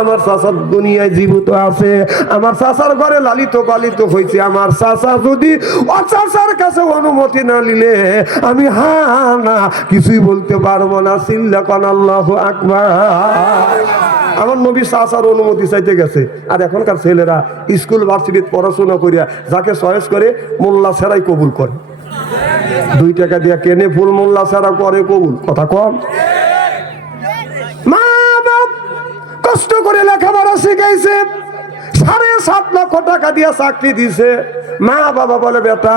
আমার চাচার দুনিয়ায় জীবিত আছে, আমার চাচার ঘরে লালিত পালিত হয়েছে। আমার চাচা যদি ও চাচার কাছে অনুমতি না নিলে আমি না কিছুই বলতে পারবো না। চিল্লা কোন আল্লাহু আকবার। আমার নবী চাচার অনুমতি চাইতে গেছে। আর এখনকার ছেলেরা স্কুল ভার্সিটিতে পড়াশোনা করিয়া যাকে চয়েস করে মোল্লা ছাড়াই কবুল করে। 2 টাকা দিয়া কেনে ফুল, মোল্লা ছাড়া করে কবুল। কথা কম। মা বাপ কষ্ট করে লেখাপড়া শিখাইছে, 7.5 লক্ষ টাকা দিয়া চাকরি দিছে। মা বাবা বলে বেটা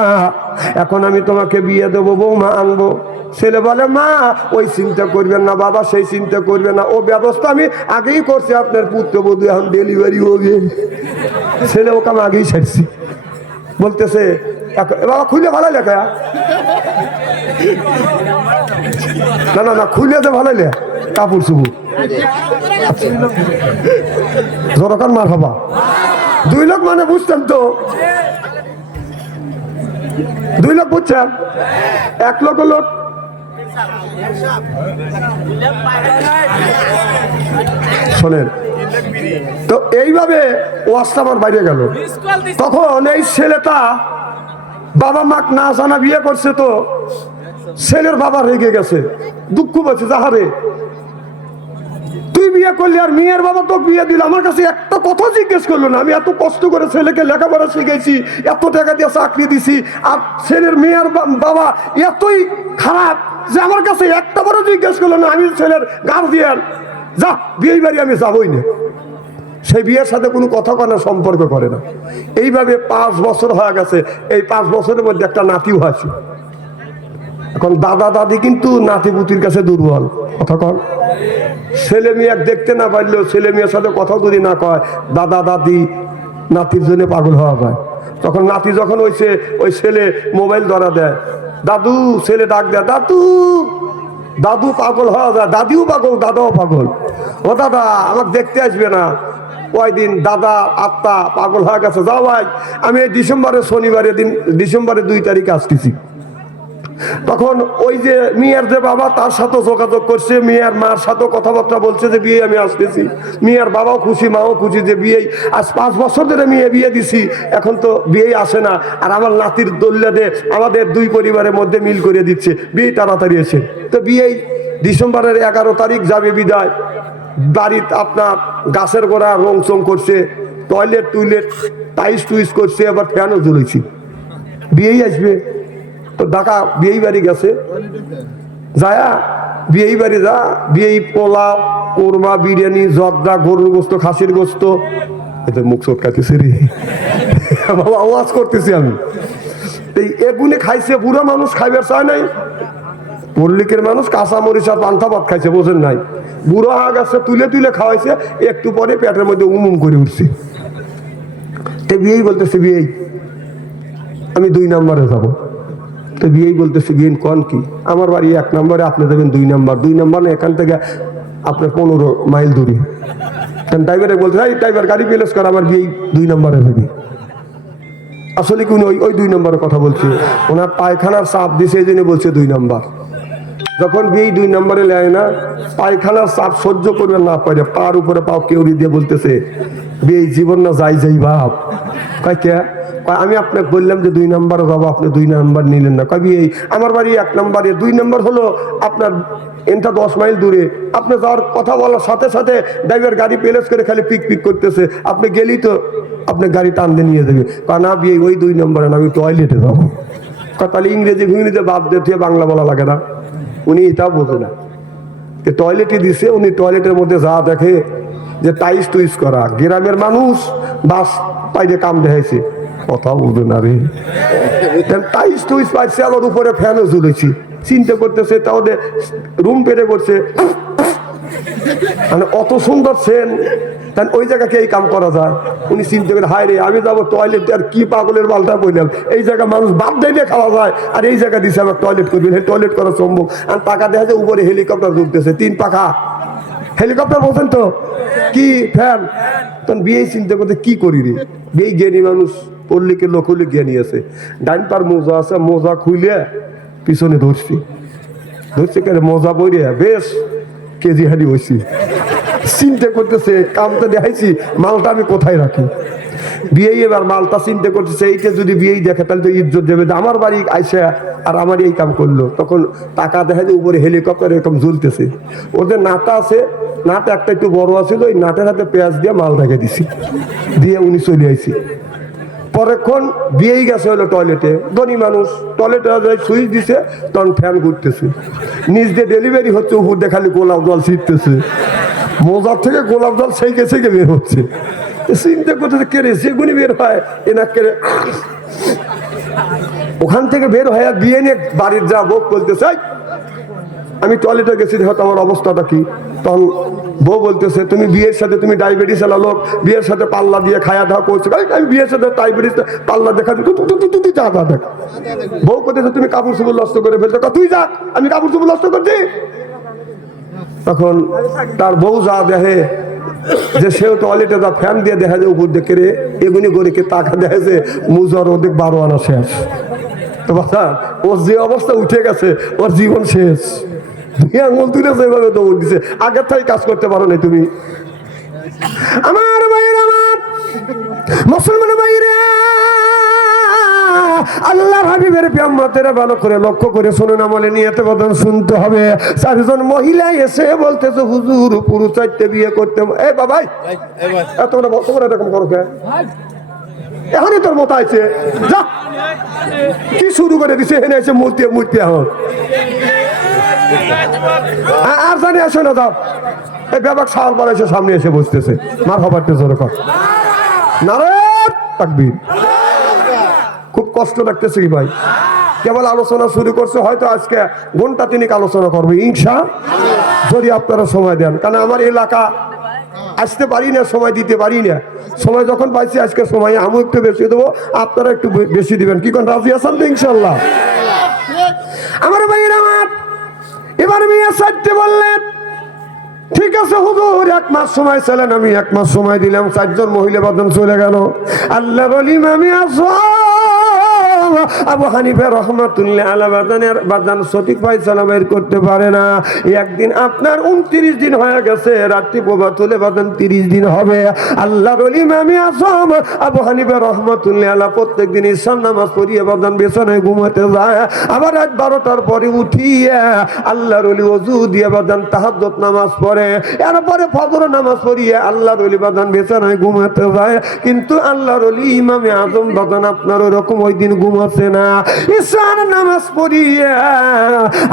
এখন আমি তোমাকে বিয়ে দেবো, বৌমা আনবো। ছেলে বলে মা ওই চিন্তা করবেন না বাবা, সেই চিন্তা করবেন না, ও ব্যবস্থা আমি আগেই করছি, আপনার পুত্রবধূ এখন ডেলিভারি হবে। ছেলে ওকে আমি আগেই ছাড়ছি। বলতেছে বাবা খুলে ভালো লেখা, না না না খুলে তো ভালো লে কাপড় চুপুর জনকান মার হবা 2 লাখ মানে বুঝতেন তো, 2 লাখ বুঝছেন, 1 লক্ষ লোক শোনেন তো। এইভাবে ওয়াজটা আমার বাইরে গেল। তখন এই ছেলেটা বাবা মাক না জানা বিয়ে করছে, তো ছেলের বাবা রেগে গেছে, দুঃখ পাচ্ছে, যাহারে তুই বিয়ে করলি আর মেয়ের বাবা তো বিয়ে দিল, আমার কাছে একটা কথা জিজ্ঞেস করলো না। আমি এত কষ্ট করে ছেলেকে লেখাপড়া শিখেছি, এত টাকা দিয়ে চাকরি দিছি, আর ছেলের মেয়ের বাবা এতই খারাপ যে আমার কাছে একটা বড় জিজ্ঞেস করলো না। আমি ছেলের গার্জিয়ান, যা বিয়ে বাড়ি আমি যাবই না। সেই বিয়ের সাথে কোনো কথা কনা সম্পর্ক করে না। এইভাবে 5 বছর হয়ে গেছে। এই 5 বছরের মধ্যে একটা নাতিও আছে। এখন দাদা দাদি কিন্তু নাতিপুতির কাছে দুর্বল। কথা কন। ছেলে মেয়ে দেখতে না পারলেও ছেলে মেয়ের সাথে কথা যদি না কয়, দাদা দাদি নাতির জন্য পাগল হওয়া যায়। তখন নাতি যখন হয়েছে, ওই ছেলে মোবাইল ধরা দেয়, দাদু, ছেলে ডাক দেয় দাদু, দাদু পাগল হওয়া যায়, দাদিও পাগল, দাদাও পাগল। ও দাদা আমাকে দেখতে আসবে না? ওই দিন দাদা আত্মা পাগল হয়ে গেছে, যাও ভাই আমি এই ডিসেম্বরের 2 তারিখে আসতেছি। তখন ওই যে মিয়ার যে বাবা, তার সাথে যোগাযোগ করছে, মিয়ার মার সাথে কথাবার্তা বলছে যে বিয়ে আমি আসতেছি। মিয়ার বাবাও খুশি, মাও খুশি যে বিয়ে, আজ 5 বছর ধরে মেয়ে বিয়ে দিছি, এখন তো বিয়ে আসে না। আর আমার নাতির দৌলতে আমাদের 2 পরিবারের মধ্যে মিল করে দিচ্ছে, বিয়ে তাড়াতাড়ি এসে। তো বিয়ে ডিসেম্বরের 11 তারিখ যাবে বিদায়। বাড়িতে আপনার গাছের গোড়া রং চং করছে, টয়লেট টাইস টুইস করছে, আবার ফ্যানও জ্বলেছি। বিয়েই আসবে তো ঢাকা বিয়েই বাড়ি গেছে, যায়া বিয়েই বাড়ি যা বিয়েই পোলাও, কোরমা, বিরিয়ানি, জর্দা, গরুর গোস্ত, খাসির গোস্ত, এতে মুখ চটকাতেছে রে বাবা, আওয়াজ করতেছি আমি। এই এগুনে খাইছে, বুড়া মানুষ খাইবার চায় নাই। পল্লিকের মানুষ কাঁচা মরিচ আর পান্তা ভাত খাইছে, বোঝেন নাই? বুড়ো হয়ে গেছে, তুলে খাওয়াইছে, একটু পরে পেটের মধ্যে উমুম করে উঠছে। তো বিয়েই বলতেছে বিয়েই আমি 2 নম্বরে যাবো। তো বিয়েই বলতেছে বিয়ে কন কি, আমার বাড়ি 1 নম্বরে, আপনি দেবেন 2 নম্বর। 2 নম্বর না, এখান থেকে আপনার 15 মাইল দূরে। ড্রাইভারে বলতে এই ড্রাইভার গাড়ি প্লেস কর, আমার বিয়ে 2 নম্বরে যাবে। আসলে কি ওই 2 নম্বরের কথা বলছে, ওনার পায়খানার চাপ দিছে, এই জন্য বলছে 2 নম্বর। যখন বিয়ে 2 নম্বরে নেয় না, পায়খানার চাপ সহ্য করবে না পারে, পার উপরে পাও কেউরি দিয়ে বলতেছে বিয়ে জীবন না যাই ভাব। কয় কে? আমি আপনাকে বললাম যে 2 নম্বরে যাবো, আপনি 2 নম্বর নিলেন না। কবি এই আমার বাড়ি 1 নম্বরে, 2 নম্বর হলো আপনার এটা 10 মাইল দূরে। আপনি যাওয়ার কথা বলার সাথে সাথে ড্রাইভার গাড়ি প্লেস করে খালি পিক করতেছে, আপনি গেলেই তো আপনি গাড়ি টানতে নিয়ে যাবে। না বিয়ে ওই 2 নম্বরে না, আমি টয়লেটে যাবো। তাহলে ইংরেজি বাদ দিয়ে বাংলা বলা লাগে না? উনি এটাও বোঝে না। টয়লেটে দিছে, উনি টয়লেটের মধ্যে যা দেখে যে টাইস টুইস করা, গ্রামের মানুষ বাস পাইলে কাম দেখাইছে, কথা বুঝে না রে। টাইস টুইস পাইছে, আবার উপরে ফ্যানও ঝুলেছি, চিন্তা করতেছে, তাহলে রুম পেরে করছে, মানে অত সুন্দর সেন, তাহলে ওই জায়গাকে এই কাম করা যায়। উনি চিন্তা করে হায় রে, আমি যাবো টয়লেট, আর কি পাগলের মালটা বললাম, এই জায়গা মানুষ বাদ দিলে খাওয়া যায়, আর এই জায়গা দিছে আবার টয়লেট করবেন, টয়লেট করা সম্ভব। আর টাকা দেখা যায় উপরে হেলিকপ্টার ঢুকতেছে, 3 পাখা হেলিকপ্টার, বলছেন তো কি ফ্যান। তখন বিয়ে চিন্তা করতে কি করি রে, বিয়ে জ্ঞানী মানুষ, পল্লিকের লোক হলে জ্ঞানী আছে। ডাইন পার মোজা আছে, মোজা খুইলে পিছনে ধরছি কেন, মোজা বইরে বেশ কেজি হারি হয়েছি। চিন্তা করতেছে, কামটা দেখাইছি, মালটা আমি কোথায় রাখি। বিয়ে এবার মালটা চিন্তা করতেছে, এইটা যদি বিয়েই দেখে তাহলে তো ইজ্জত দেবে, আমার বাড়ি আইসা আর আমার এই কাম করলো। তখন টাকা দেখা যায় উপরে হেলিকপ্টার এরকম ঝুলতেছে, ওদের নাটা আছে, নাট একটা একটু বড় আছিল, ওই নাটের হাতে পেঁয়াজ দিয়ে মাল রেখে দিছি, দিয়ে উনি চলে আইছি। পরেক্ষণ বিয়েই গেছে হলো টয়লেটে, ধনী মানুষ, টয়লেটে সুইচ দিছে, তখন ফ্যান ঘুরতেছে, নিজ দিয়ে ডেলিভারি হচ্ছে, উপর দিয়ে খালি গোলাপ জল ছিটতেছে, মোজার থেকে গোলাপ জল সেঁকে সেঁকে বের হচ্ছে। চিন্তা করতেছে কে রে, সেগুনি বের হয় এনা কে। ওখান থেকে বের হয়ে বিয়ে নিয়ে বাড়ির যা বউ বলতেছে, আমি টয়লেটে গেছি, হয়তো আমার অবস্থাটা কি। তখন বউ বলতেছে, তুমি বিয়ের সাথে, তুমি ডায়াবেটিস এলা লোক, বিয়ের সাথে পাল্লা দিয়ে খায়া দাওয়া করছো। আমি বিয়ের সাথে ডায়াবেটিস পাল্লা দেখা দিই, তুই যা যা দেখ। বউ করতেছে, তুমি কাপড় চোপড় নষ্ট করে ফেলছো, তুই যা, আমি কাপড় চোপড় নষ্ট করছি। তখন তার বউ যা দেখে যে সেও টয়লেটে যা ফ্যান দিয়ে দেখা যায় উপর দেখে রে, এগুনি গরিকে টাকা দেখা যে মুজর ওদের 12 আনা শেষ। তো বাবা, ওর যে অবস্থা উঠে গেছে, ওর জীবন শেষ। আঙুল তুলে যেভাবে দৌড় দিছে, আগের থেকে কাজ করতে পারো না তুমি। আমার ভাইয়ের, আমার মুসলমান ভাইরা, আল্লাহর হাবিবের প্রেমতেরা ভালো করে লক্ষ্য করে শুনুন, আমলে নিয়তে বদন শুনতে হবে। 4জন মহিলা এসে বলতেছে, হুজুর পুরুষ 4টে বিয়ে করতে। এ বাবাই, তোমরা এরকম করো কে? এখনই তোর মতো আছে, যা কি শুরু করে দিছে, এনে এসে মূর্তি মূর্তি এখন আর জানি আসো না, যাও। এই ব্যাপার সাল বাড়াইছে, সামনে এসে বসতেছে, মার হবার জোরে কর নারে তাকবীর। খুব কষ্ট লাগতেছে কি ভাই, কেবল আলোচনা শুরু করছে, হয়তো আজকে ঘন্টা 3 আলোচনা করবে ইনশা, যদি আপনারা সময় দেন। কারণ আমার এলাকা আসতে পারি না, সময় দিতে পারি না। সময় যখন পাইছি আজকে সময় আমি একটু বেশি দেবো, আপনারা একটু বেশি দিবেন। কি কোন রাজি আছেন তো ইনশাল্লাহ? আমার ভাইয়ের, আমার এবার মেয়ে 4টে বললেন, ঠিক আছে হুজুর 1 মাস সময় ছিলেন, আমি 1 মাস সময় দিলাম। 4জন মহিলা বাদন চলে গেল। আল্লাহর ওলি আমি আবু হানিফা রহমাতুল্লাহ আলাইহি বাদান সঠিক ফয়সালা বের করতে পারে না। একদিন আপনার 29 দিন হয়ে গেছে, রাত্রি প্রভাত হলে বাদান 30 দিন হবে। আল্লাহর ওলি ইমামে আযম আবু হানিফা রহমাতুল্লাহ আলাইহি প্রত্যেকদিন ঈশার নামাজ পড়িয়ে বাদান বিছানায় ঘুমাতে যায়। আবার রাত 12টার পরে উঠিয়ে আল্লাহর ওলি ওযু দিয়ে বাদান তাহাজ্জুদ নামাজ পড়ে, এরপরে ফজর নামাজ পড়িয়ে আল্লাহর ওলি বাদান বিছানায় ঘুমাতে যায়। কিন্তু আল্লাহর ওলি ইমামে আযম বাদান আপনার ওরকম ওই দিন ঘুমাচ্ছে না। ঈশার নামাজ পড়িয়ে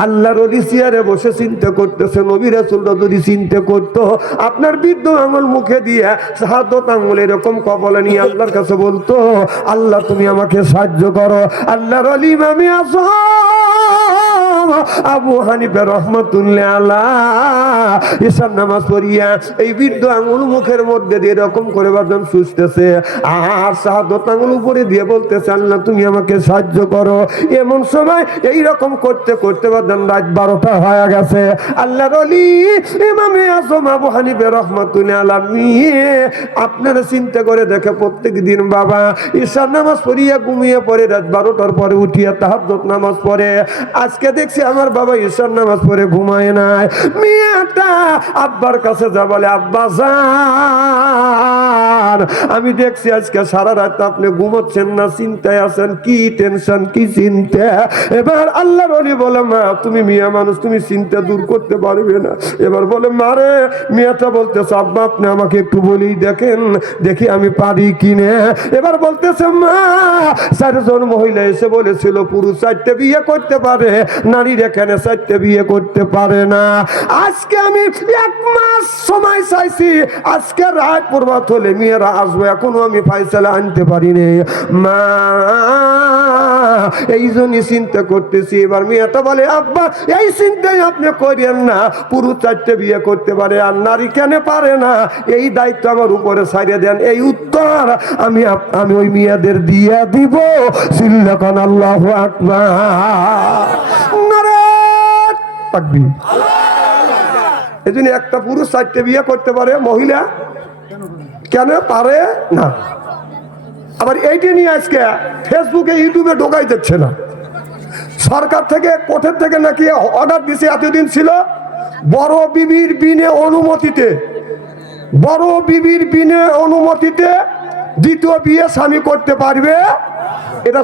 আল্লাহর ওলি চেয়ারে বসে চিন্তা করতেছে, নবী রাসূলরা যদি চিন্তা করতো, আপনার বৃদ্ধ আঙুল মুখে দিয়ে শাহাদত আঙুল এরকম কপালে নিয়ে আল্লাহর কাছে বলতো, আল্লাহ তুমি আমাকে সাহায্য করো। আল্লাহর ওলি ইমামে আযম আবু হানিফা রহমাতুল্লাহ আলাইহি ঈশার নামাজ পড়িয়া এই বৃদ্ধ আঙুল মুখের মধ্যে দিয়ে এরকম করে বাদন সুস্থেছে, আর শাহাদত আঙুল উপরে দিয়ে বলতেছে, আল্লাহ তুমি আমাকে সাহায্য করো। এমন সময় এই রকম করতে করতে বাদন রাত 12টা হয়ে গেছে। আল্লাহর ওলি ইমামে আযম আবু হানিফা রহমাতুল্লাহ আলাইহি আপনারা চিন্তা করে দেখে, প্রত্যেক দিন বাবা ঈশার নামাজ পড়িয়া ঘুমিয়ে পড়ে, রাত 12টার পরে উঠিয়া তাহাজ্জুদ নামাজ পড়ে। আজকে দেখছি আমার বাবা ঈশার নামাজ পড়ে ঘুমায় নাই। মিয়াটা আব্বার কাছে যা বলে, আব্বা জান আমি দেখছি আজকে সারা রাত আপনি ঘুমাচ্ছেন না, চিন্তায় আছেন, কি টেনশন, কি চিন্তা? এবার আল্লাহর ওলি বলে, মা তুমি মিয়া মানুষ, তুমি চিন্তা দূর করতে পারবে না। এবার বলে, মারে মিয়াটা বলতেছে, আব্বা আপনি আমাকে একটু বলেই দেখেন, দেখি আমি পারি কিনে। এবার বলতেছে, মা 4জন মহিলা এসে বলেছিল পুরুষ 4টে বিয়ে করতে পারে, নারীর এখানে 4টে বিয়ে করতে পারে না। আজকে আমি 1 মাস সময় চাইছি, আজকে রাত প্রভাত হলে মেয়েরা আসবো, এখনো আমি ফয়সালা আনতে পারিনি মা, এই জন্যই চিন্তা করতেছি। এবার মেয়েটা বলে, আব্বা এই চিন্তাই আপনি করেন না, পুরুষ 4টে বিয়ে করতে পারে আর নারী কেন পারে না, এই দায়িত্ব আমার উপরে ছাড়িয়ে দেন। এই উত্তর আমি ওই মেয়েদের দিয়ে দিব। সিল্লাকান আল্লাহু আকবার, নারে তাকবীর। এই জন্য একটা পুরুষ 4টে বিয়ে করতে পারে, মহিলা কেন পারে না? আবার এইটা নিয়ে আজকে ফেসবুকে ইউটিউবে ঢোকাই যাচ্ছে না। সরকার থেকে কোর্টের থেকে নাকি অর্ডার দিছে, এতদিন ছিল বড় বিবির বিনে অনুমতিতে বড় বিবির বিনে অনুমতিতে দ্বিতীয় বিয়ে স্বামী করতে পারবে? এটা